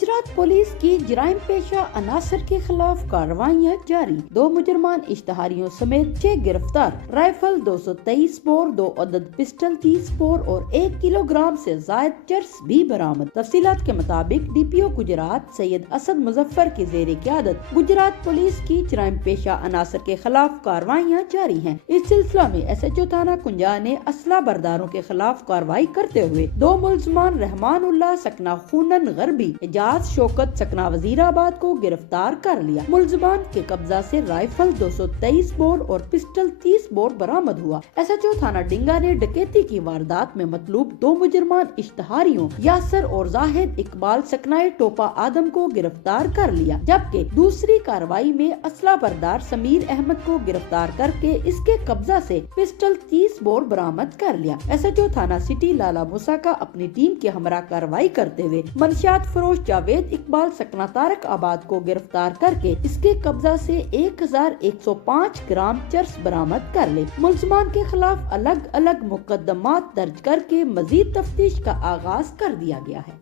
Gujarat police की जराइम पेशा अनासर के खिलाफ कार्रवाइयां जारी। 2 मुजरमान इश्तहारियों समेत 6 गिरफ्तार। राइफल 223 बोर, 2 अदद पिस्टल 30 बोर और 1 किलोग्राम से जायद चर्स भी बरामद। तफसीलात के मुताबिक डीपीओ गुजरात सैयद असद मुजफ्फर की ज़ेरे क़यादत गुजरात पुलिस की जराइम पेशा अनासर के खिलाफ कार्रवाइयां जारी हैं। इस सिलसिला में SHO थाना कुंजा ने असला बरदारों के खिलाफ कार्रवाई करते हुए 2 मुलजमान रहमान उल्लाह सकना खूनन गरबी, एजाज शौकत सकना वजीराबाद को गिरफ्तार कर लिया। मुलजमान के कब्जा से राइफल 223 बोर और पिस्टल 30 बोर बरामद हुआ। SHO थाना डिंगा ने डकैती की वारदात में मतलूब 2 मुजरमान इश्तहारियों यासर और जाहिद इकबाल सकनाए टोपा आदम को गिरफ्तार कर लिया, जबकि दूसरी कार्रवाई में असला बरदार समीर अहमद को गिरफ्तार करके इसके कब्जा से पिस्टल 30 बोर बरामद कर लिया। SHO थाना सिटी लाला मूसा का अपनी टीम के हमरा कार्रवाई करते हुए मंशियात फरोश जावेद इकबाल सकना तारक आबाद को गिरफ्तार करके इसके कब्जा से 1105 ग्राम चर्स बरामद कर ले। मुलजमान के खिलाफ अलग अलग मुकदमात दर्ज करके मजीद तफ्तीश का आगाज कर दिया गया है।